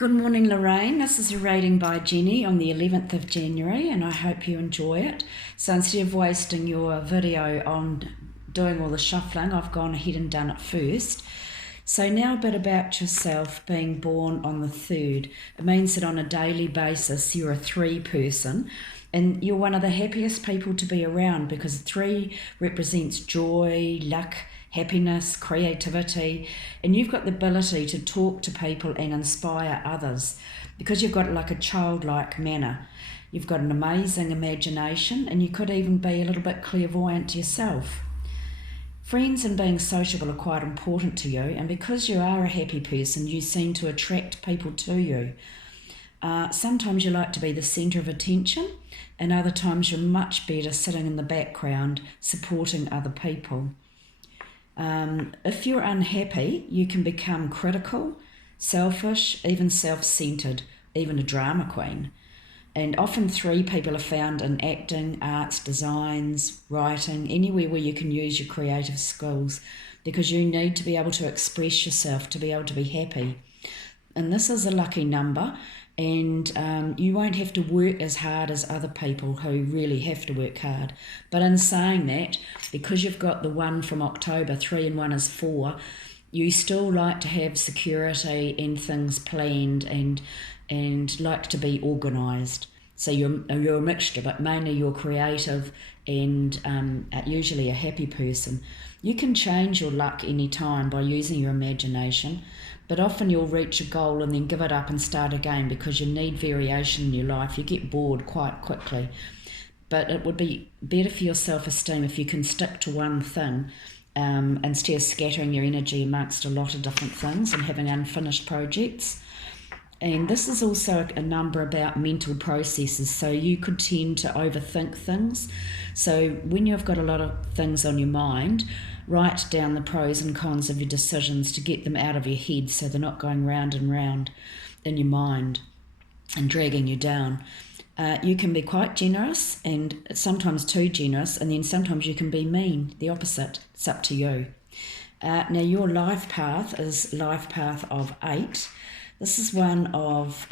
Good morning, Lorraine. This is a reading by Jenny on the 11th of January, and I hope you enjoy it. So instead of wasting your video on doing all the shuffling, I've gone ahead and done it first. So now a bit about yourself being born on the 3rd. It means that on a daily basis, you're a 3 person, and you're one of the happiest people to be around because 3 represents joy, luck, happiness, creativity, and you've got the ability to talk to people and inspire others because you've got like a childlike manner. You've got an amazing imagination, and you could even be a little bit clairvoyant yourself. Friends and being sociable are quite important to you, and because you are a happy person, you seem to attract people to you. Sometimes you like to be the centre of attention, and other times you're much better sitting in the background supporting other people. If you're unhappy, you can become critical, selfish, even self-centred, even a drama queen. And often 3 people are found in acting, arts, designs, writing, anywhere where you can use your creative skills, because you need to be able to express yourself to be able to be happy. And this is a lucky number, and you won't have to work as hard as other people who really have to work hard. But in saying that, because you've got the 1 from October, 3 and 1 is 4, you still like to have security and things planned and like to be organised. So you're a mixture, but mainly you're creative and usually a happy person. You can change your luck any time by using your imagination, but often you'll reach a goal and then give it up and start again because you need variation in your life. You get bored quite quickly. But it would be better for your self-esteem if you can stick to one thing instead of scattering your energy amongst a lot of different things and having unfinished projects. And this is also a number about mental processes, so you could tend to overthink things. So when you've got a lot of things on your mind, write down the pros and cons of your decisions to get them out of your head so they're not going round and round in your mind and dragging you down. You can be quite generous and sometimes too generous, and then sometimes you can be mean, the opposite. It's up to you. Now your life path is life path of 8. This is one of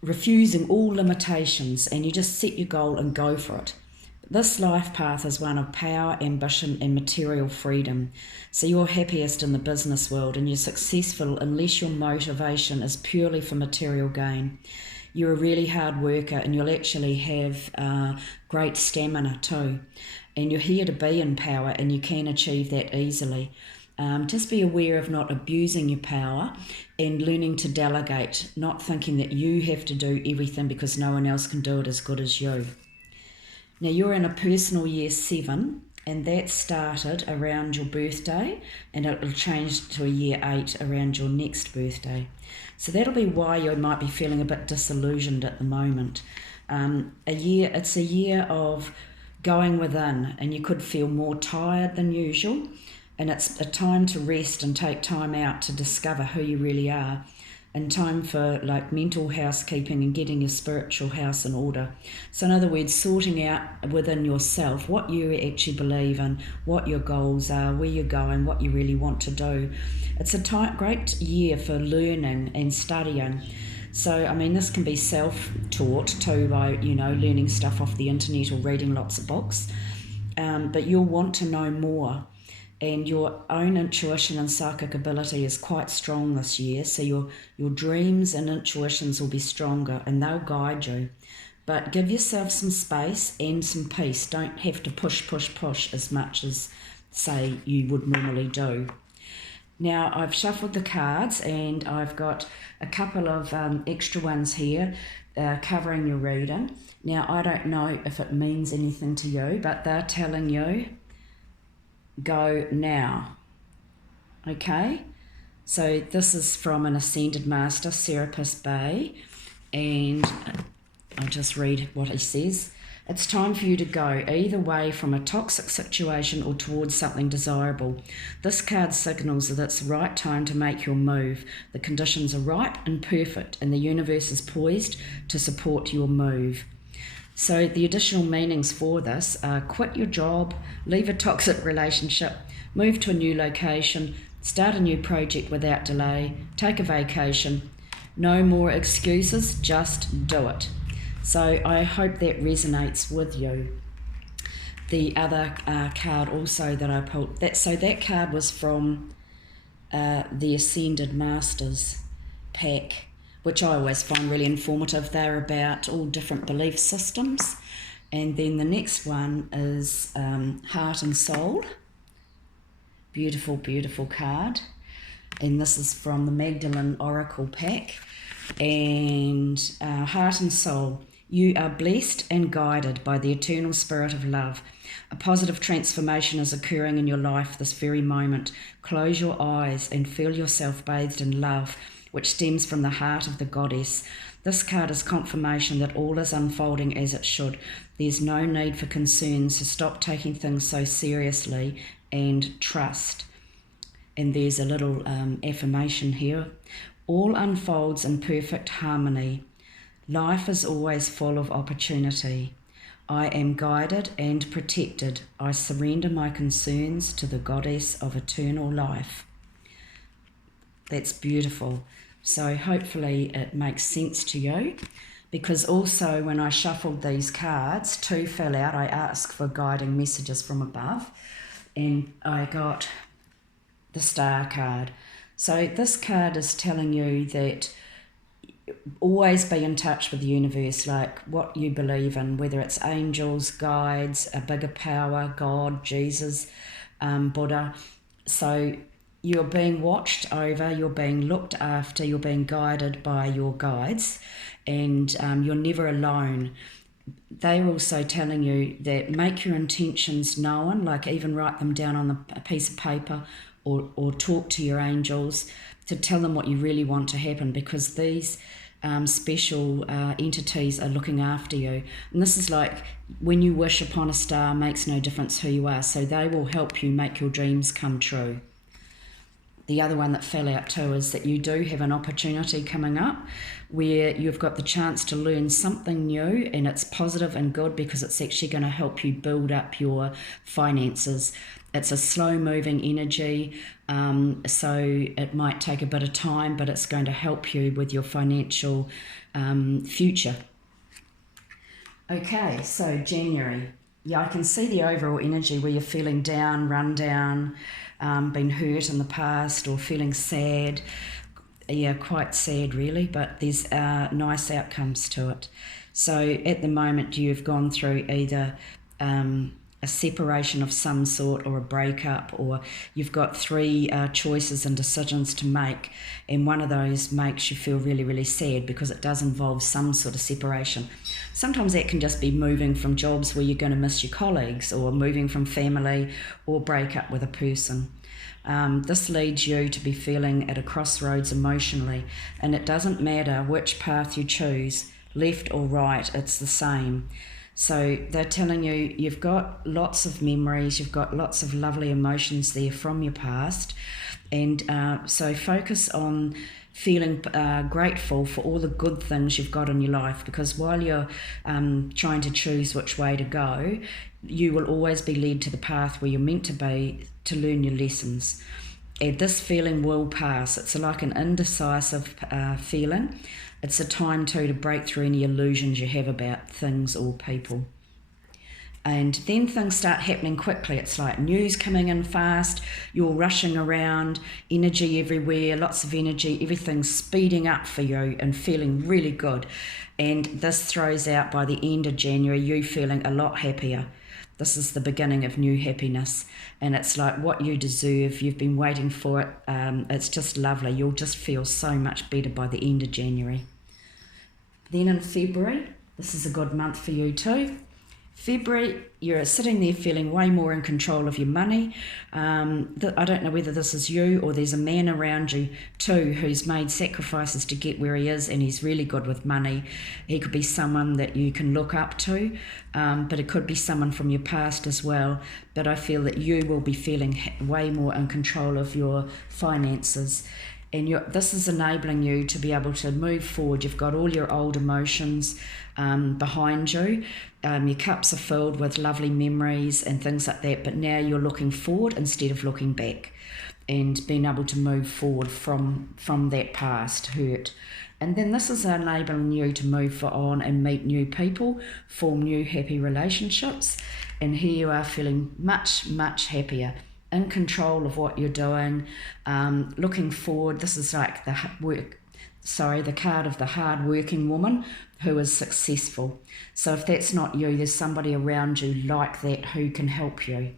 refusing all limitations, and you just set your goal and go for it. This life path is one of power, ambition, and material freedom. So you're happiest in the business world, and you're successful unless your motivation is purely for material gain. You're a really hard worker, and you'll actually have great stamina too. And you're here to be in power, and you can achieve that easily. Just be aware of not abusing your power and learning to delegate, not thinking that you have to do everything because no one else can do it as good as you. Now you're in a personal year 7, and that started around your birthday, and it will change to a year 8 around your next birthday. So that'll be why you might be feeling a bit disillusioned at the moment. It's a year of going within, and you could feel more tired than usual. And it's a time to rest and take time out to discover who you really are, and time for like mental housekeeping and getting your spiritual house in order. So in other words, sorting out within yourself what you actually believe in, what your goals are, where you're going, what you really want to do. It's a great year for learning and studying. So, I mean, this can be self-taught too by, learning stuff off the internet or reading lots of books. But you'll want to know more. And your own intuition and psychic ability is quite strong this year, so your dreams and intuitions will be stronger and they'll guide you. But give yourself some space and some peace. Don't have to push as much as, say, you would normally do. Now, I've shuffled the cards, and I've got a couple of extra ones here covering your reading. Now, I don't know if it means anything to you, but they're telling you, go now. Okay, so this is from an Ascended Master, Serapis Bay, and I'll just read what he says. It's time for you to go either way from a toxic situation or towards something desirable. This card signals that it's the right time to make your move. The conditions are ripe and perfect, and the universe is poised to support your move. So the additional meanings for this are quit your job, leave a toxic relationship, move to a new location, Start a new project without delay. Take a vacation. No more excuses, just do it. So I hope that resonates with you. The other card also that I pulled, that card was from the Ascended Masters pack, which I always find really informative. They're about all different belief systems. And then the next one is Heart and Soul. Beautiful, beautiful card. And this is from the Magdalene Oracle pack. And Heart and Soul. You are blessed and guided by the eternal spirit of love. A positive transformation is occurring in your life this very moment. Close your eyes and feel yourself bathed in love, which stems from the heart of the goddess. This card is confirmation that all is unfolding as it should. There's no need for concern, so stop taking things so seriously and trust. And there's a little affirmation here. All unfolds in perfect harmony. Life is always full of opportunity. I am guided and protected. I surrender my concerns to the goddess of eternal life. That's beautiful. So hopefully it makes sense to you, because also when I shuffled these cards, 2 fell out. I asked for guiding messages from above, and I got the Star card. So this card is telling you that always be in touch with the universe, like what you believe in, whether it's angels, guides, a bigger power, God, Jesus, Buddha. So you're being watched over, you're being looked after, you're being guided by your guides, and you're never alone. They're also telling you that make your intentions known, like even write them down on a piece of paper, or talk to your angels to tell them what you really want to happen, because these special entities are looking after you. And this is like when you wish upon a star, makes no difference who you are, so they will help you make your dreams come true. The other one that fell out too is that you do have an opportunity coming up where you've got the chance to learn something new, and it's positive and good because it's actually going to help you build up your finances. It's a slow moving energy, so it might take a bit of time, but it's going to help you with your financial future. Okay, so January. Yeah, I can see the overall energy where you're feeling down, run down, been hurt in the past, or feeling sad. Yeah, quite sad really, but there's nice outcomes to it. So at the moment you've gone through either a separation of some sort or a breakup, or you've got 3 choices and decisions to make, and one of those makes you feel really, really sad because it does involve some sort of separation. Sometimes that can just be moving from jobs where you're going to miss your colleagues, or moving from family, or break up with a person. This leads you to be feeling at a crossroads emotionally, and it doesn't matter which path you choose, left or right, it's the same. So they're telling you you've got lots of memories, you've got lots of lovely emotions there from your past, and so focus on feeling grateful for all the good things you've got in your life, because while you're trying to choose which way to go, you will always be led to the path where you're meant to be to learn your lessons. And this feeling will pass. It's like an indecisive feeling. It's a time too to break through any illusions you have about things or people. And then things start happening quickly. It's like news coming in fast, you're rushing around, energy everywhere, lots of energy, everything's speeding up for you and feeling really good. And this throws out, by the end of January, you feeling a lot happier. This is the beginning of new happiness, and it's like what you deserve. You've been waiting for it. It's just lovely. You'll just feel so much better by the end of January. Then in February, this is a good month for you too. February, you're sitting there feeling way more in control of your money. I don't know whether this is you or there's a man around you too who's made sacrifices to get where he is, and he's really good with money. He could be someone that you can look up to, but it could be someone from your past as well. But I feel that you will be feeling way more in control of your finances. And this is enabling you to be able to move forward. You've got all your old emotions behind you. Your cups are filled with lovely memories and things like that, but now you're looking forward instead of looking back. and being able to move forward from that past hurt. And then this is enabling you to move on and meet new people, form new happy relationships. And here you are feeling much, much happier, in control of what you're doing, looking forward. This is like the card of the hard-working woman who is successful. So if that's not you, there's somebody around you like that who can help you.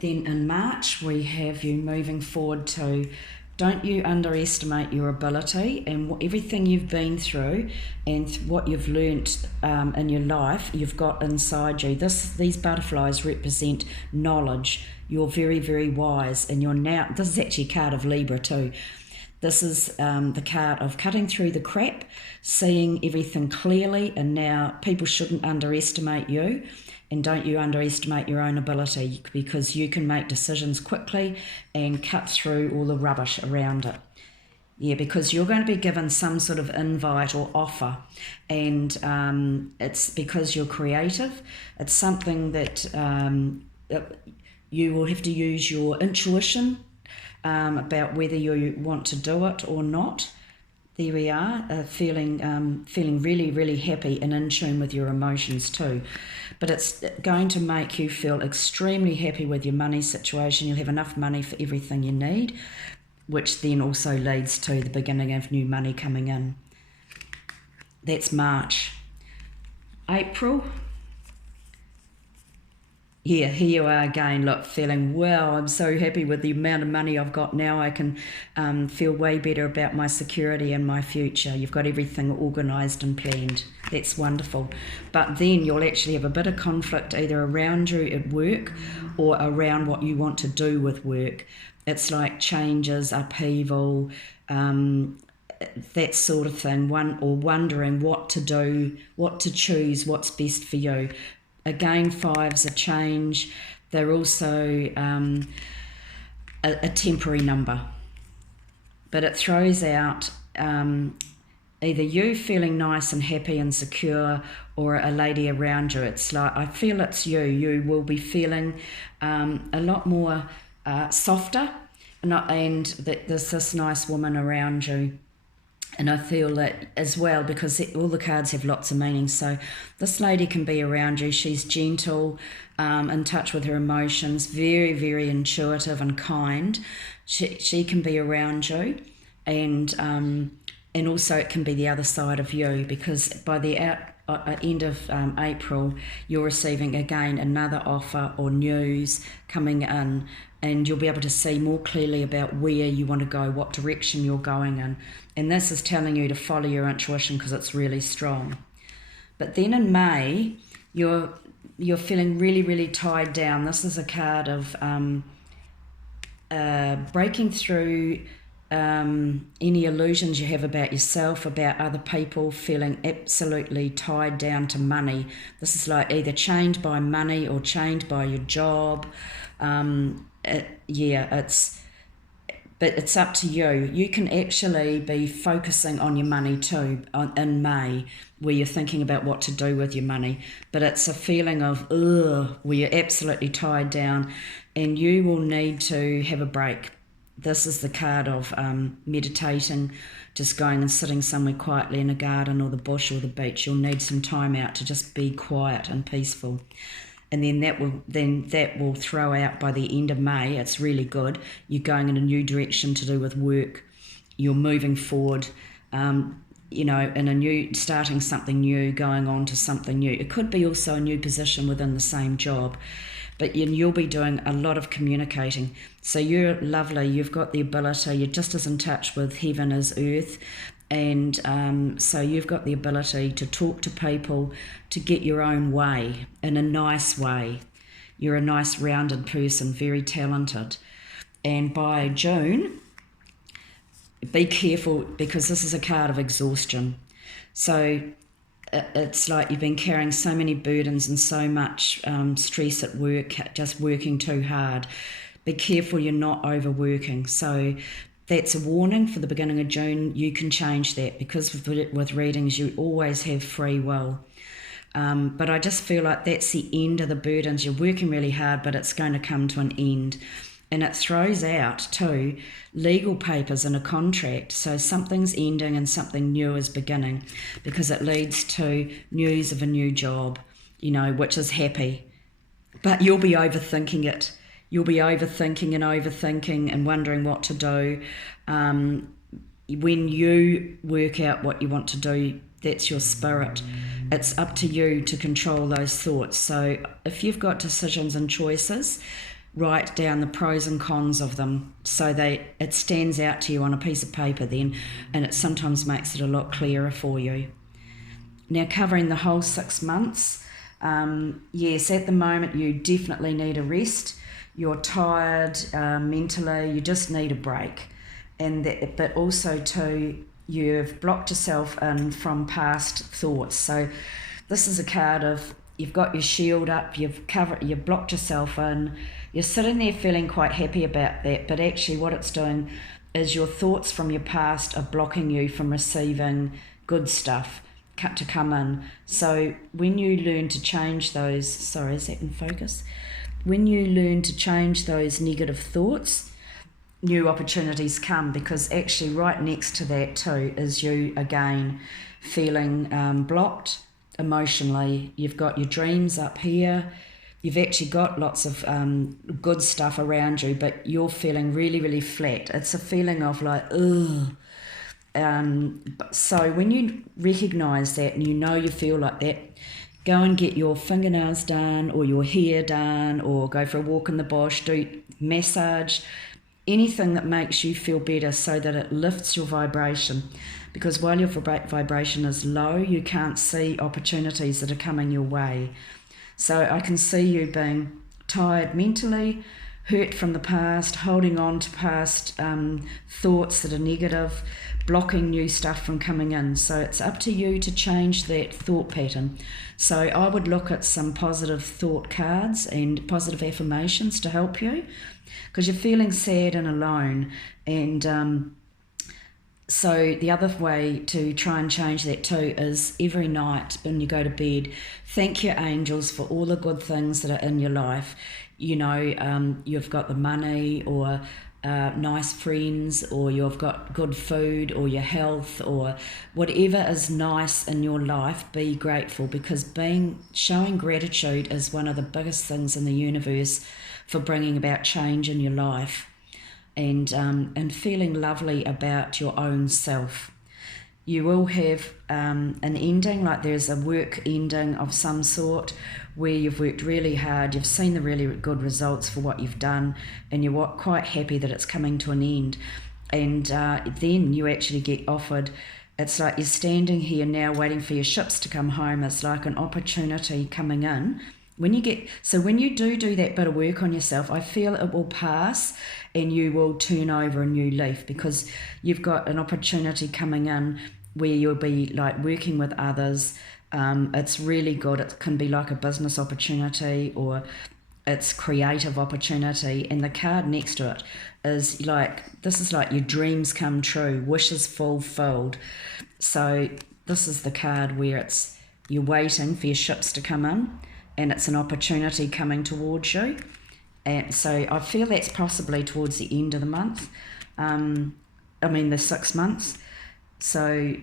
Then in March, we have you moving forward to, don't you underestimate your ability and everything you've been through and what you've learnt in your life, you've got inside you. These butterflies represent knowledge. You're very, very wise, and this is actually a card of Libra too. This is the card of cutting through the crap, seeing everything clearly, and now people shouldn't underestimate you. And don't you underestimate your own ability, because you can make decisions quickly and cut through all the rubbish around it. Yeah, because you're going to be given some sort of invite or offer, and it's because you're creative. It's something that you will have to use your intuition about whether you want to do it or not. There we are, feeling really, really happy and in tune with your emotions too. But it's going to make you feel extremely happy with your money situation. You'll have enough money for everything you need, which then also leads to the beginning of new money coming in. That's March. April. Yeah, here you are again, look, feeling, wow, I'm so happy with the amount of money I've got now. I can feel way better about my security and my future. You've got everything organised and planned. That's wonderful. But then you'll actually have a bit of conflict either around you at work or around what you want to do with work. It's like changes, upheaval, that sort of thing, or wondering what to do, what to choose, what's best for you. Again, fives are change. They're also a temporary number. But it throws out either you feeling nice and happy and secure, or a lady around you. It's like, I feel it's you. You will be feeling a lot more softer, and that there's this nice woman around you. And I feel that as well, because all the cards have lots of meanings. So this lady can be around you. She's gentle, in touch with her emotions, very, very intuitive and kind. She can be around you, and also it can be the other side of you, because by the end of April, you're receiving again another offer or news coming in, and you'll be able to see more clearly about where you want to go, what direction you're going in. And this is telling you to follow your intuition because it's really strong. But then in May, you're feeling really, really tied down. This is a card of breaking through any illusions you have about yourself, about other people, feeling absolutely tied down to money. This is like either chained by money or chained by your job. But it's up to you. You can actually be focusing on your money too in May, where you're thinking about what to do with your money. But it's a feeling of, where you're absolutely tied down, and you will need to have a break. This is the card of meditating, just going and sitting somewhere quietly in a garden or the bush or the beach. You'll need some time out to just be quiet and peaceful. And then that will throw out by the end of May. It's really good. You're going in a new direction to do with work. You're moving forward, starting something new, going on to something new. It could be also a new position within the same job, but you'll be doing a lot of communicating. So you're lovely. You've got the ability. You're just as in touch with heaven as earth. And so you've got the ability to talk to people, to get your own way in a nice way. You're a nice rounded person, very talented. And by June, be careful, because this is a card of exhaustion. So it's like you've been carrying so many burdens and so much stress at work, just working too hard. Be careful you're not overworking. So that's a warning for the beginning of June. You can change that, because with readings, you always have free will. But I just feel like that's the end of the burdens. You're working really hard, but it's going to come to an end. And it throws out too legal papers and a contract. So something's ending and something new is beginning, because it leads to news of a new job, which is happy. But you'll be overthinking it. You'll be overthinking and wondering what to do. When you work out what you want to do, that's your spirit. It's up to you to control those thoughts. So if you've got decisions and choices, write down the pros and cons of them so it stands out to you on a piece of paper then, and it sometimes makes it a lot clearer for you. Now, covering the whole 6 months, yes, at the moment you definitely need a rest. You're tired mentally, you just need a break. But also too, you've blocked yourself in from past thoughts. So this is a card of, you've got your shield up, you've blocked yourself in, you're sitting there feeling quite happy about that, but actually what it's doing is your thoughts from your past are blocking you from receiving good stuff to come in. So when you learn to change those, sorry, is that in focus? When you learn to change those negative thoughts, new opportunities come, because actually right next to that too is you again feeling blocked emotionally. You've got your dreams up here. You've actually got lots of good stuff around you, but you're feeling really, really flat. It's a feeling of like, ugh. So when you recognise that and you feel like that, go and get your fingernails done or your hair done, or go for a walk in the bush, do massage, anything that makes you feel better so that it lifts your vibration. Because while your vibration is low, you can't see opportunities that are coming your way. So I can see you being tired mentally, hurt from the past, holding on to past thoughts that are negative, blocking new stuff from coming in. So it's up to you to change that thought pattern. So I would look at some positive thought cards and positive affirmations to help you, because you're feeling sad and alone. And so the other way to try and change that too is every night when you go to bed, thank your angels for all the good things that are in your life. You've got the money, or nice friends, or you've got good food, or your health, or whatever is nice in your life. Be grateful, because showing gratitude is one of the biggest things in the universe for bringing about change in your life. And feeling lovely about your own self. You will have an ending, like there's a work ending of some sort, where you've worked really hard, you've seen the really good results for what you've done, and you're quite happy that it's coming to an end. And then you actually get offered, it's like you're standing here now waiting for your ships to come home. It's like an opportunity coming in. When you do that bit of work on yourself, I feel it will pass and you will turn over a new leaf, because you've got an opportunity coming in where you'll be like working with others. It's really good. It can be like a business opportunity, or it's creative opportunity. And the card next to it is like, this is like your dreams come true, wishes fulfilled. So this is the card where you're waiting for your ships to come in, and it's an opportunity coming towards you. And so I feel that's possibly towards the end of the month. The 6 months. So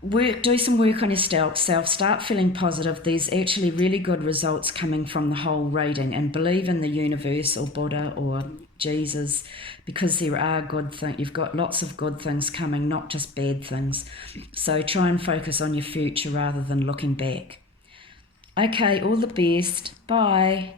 do some work on yourself, start feeling positive. There's actually really good results coming from the whole reading, and believe in the universe or Buddha or Jesus, because there are good things. You've got lots of good things coming, not just bad things. So try and focus on your future rather than looking back. Okay, all the best. Bye.